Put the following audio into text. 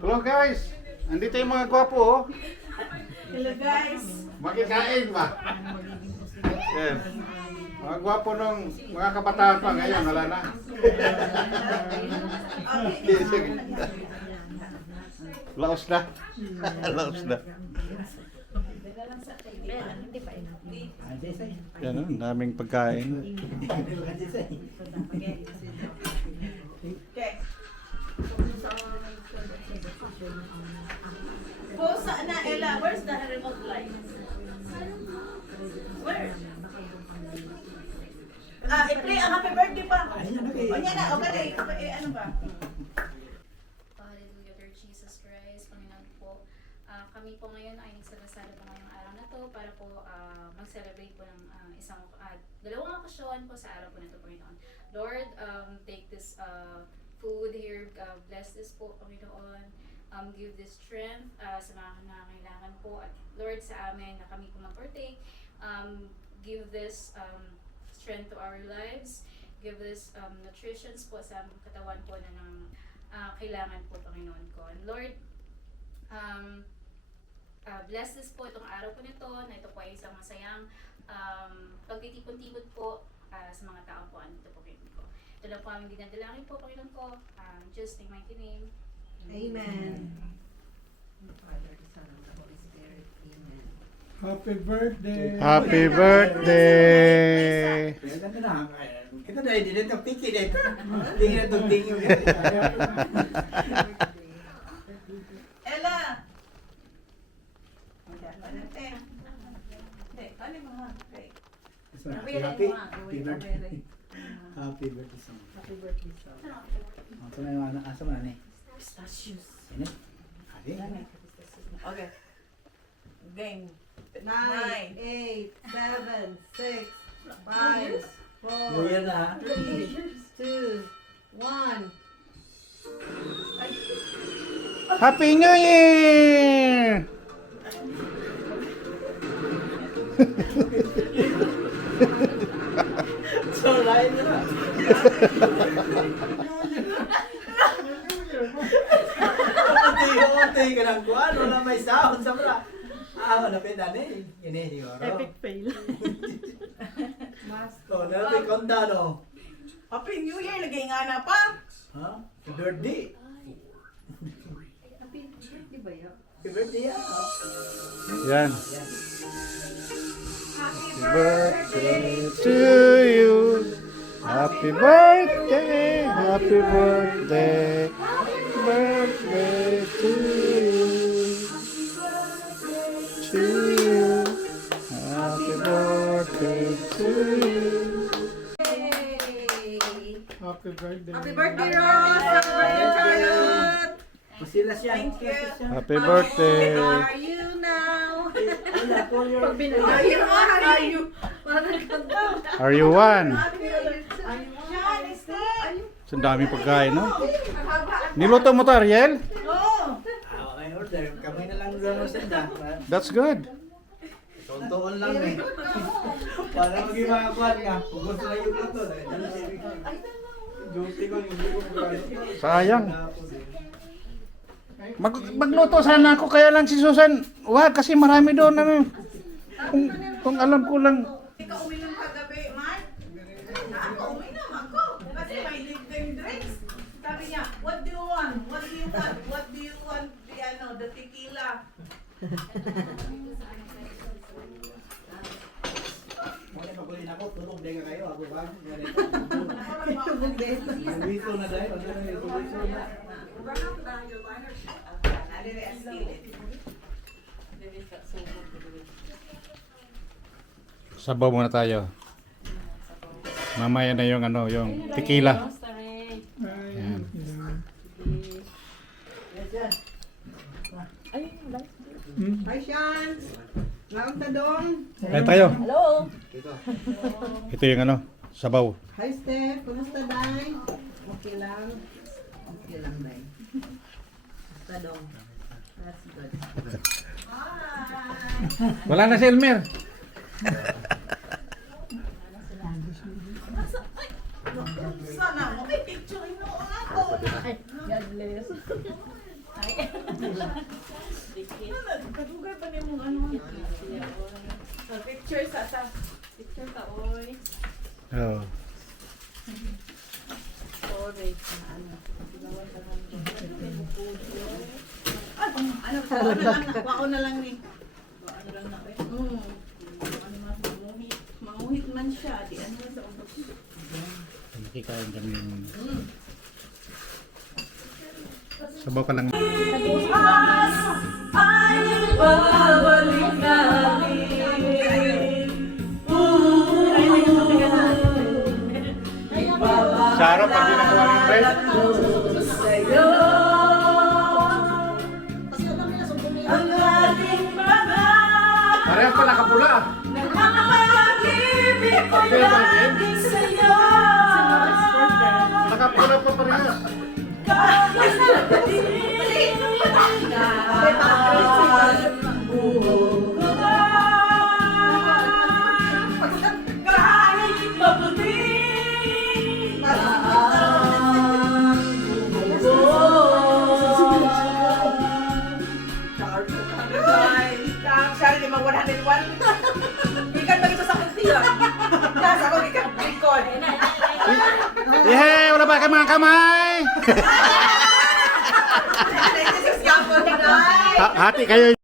Hello guys! Andito yung mga gwapo oh. Hello guys! Makikain ba? Yan. Mga gwapo nung mga kabataan pa ngayon, wala na. Laos na. Laos na. Yan o, daming pagkain. Okay. Post na Ella, where's the remote light? Where? I-play ang happy birthday pa. O niya na, okay. Ano ba? Hallelujah, Lord Jesus Christ, Panginoon po. Kami po ngayon ay nagsasara po ngayong araw na to para po mag-celebrate po ng dalawang okasyon po sa araw po na to, Panginoon. Lord, take this food here, bless this po, Panginoon. Give this strength sa mga nangangailangan po. At Lord, sa amin na kami po mag-partake, give this strength to our lives. Give this nutritions po sa katawan po na ng kailangan po, Panginoon ko. And Lord, bless this po itong araw po nito, na ito po ay isang masayang pagtitipon-tipon po sa mga tao po andito po, Panginoon ko. Ito lang po aming dinadalangin po, Panginoon ko. Just in my mighty name. Amen. Father, the Son, and the Holy Spirit. Amen. Happy birthday! Happy birthday! Kita dah dia tak fikir dia tu. Dia tu tinggi. Ella! Ano mga? Happy birthday song. Happy birthday, sir. Asa na yung anak? Asa na ni? Pistachios. Ini? Hari? Okay. Game. 9, 8, 7, 6, 5, 4, Buya na. 3, 2, 1. Happy New Year! So lain na. Unti ka ng kuwan, wala may sound sa pala. Malapit na ni. Ini siguro. Epic fail. Oh, natin konta no. Happy New Year! Lagay nga na pa! Ha? Happy birthday. Happy birthday ba yan? Happy birthday ya. Yan. Happy birthday to you. Happy birthday, happy birthday, birthday to you. To you. Happy birthday to you. Happy birthday! Happy birthday, Ross! Happy birthday, Charlotte! Masila siya. Thank you. Happy birthday. Are you now? Are you? Are you one? Sean, stay! Sa daming pagkain, no? Niluto mo to, Ariel? Oh! Okay, order. Kami na lang doon sa senda. That's good. Tontoon lang eh. Para maging mga kwan nga. Kung gusto na yung luto. Duty ko yung Sayang. Magluto sana ako, kaya lang si Susan, wag kasi marami doon ano. Kung alam ko lang. Ikaw uwi ng kagabi, Mark? Nakaka-uwi naman ko. Kasi may liquid drinks. Sabi niya, what do you want? What do you want? What do you want? The tequila. Muna pagulin ako, tulog din ka kayo. Ako ba? Tubog din. Nandito na tayo. Nandito na. Sabaw muna tayo. Mamaya na yung ano, yung tequila. Ayan. Hi, Sean! Laot na doon. Kain tayo. Ito yung ano, sabaw. Hi, Steph. Kumusta, Day? Okay lang. Okay lang, Day. Kumusta dong? That's good. Wala na si Elmer. Sana mo, may picture mo ako. Unless. Kadugay pa niyo mong ano. Picture sa ta. Picture ta, oy. Oh. Sorry. Ano na lang ni. Ano lang na ba? Ano mas manguhit. Manguhit man siya. Di ano sa ubos. Nakikain kami. Sabaw ka lang. Babalik namin. Sa araw pag ginagawa ng bread, Sa'yo ang ating mga parehas pa nakapula. pag-ibig ko'y laging sa'yo. Nakapula pa parehas. Kahit sabihin na buhok ko ba, kahit maputi ang buhok ko. Sorry, lima 101. Ikan bagi sa sakit tiyan. Nasa ako, ikan record. Yehey! Wala ba kayo mga kamay? This is Gapo, guys. Hati kayo.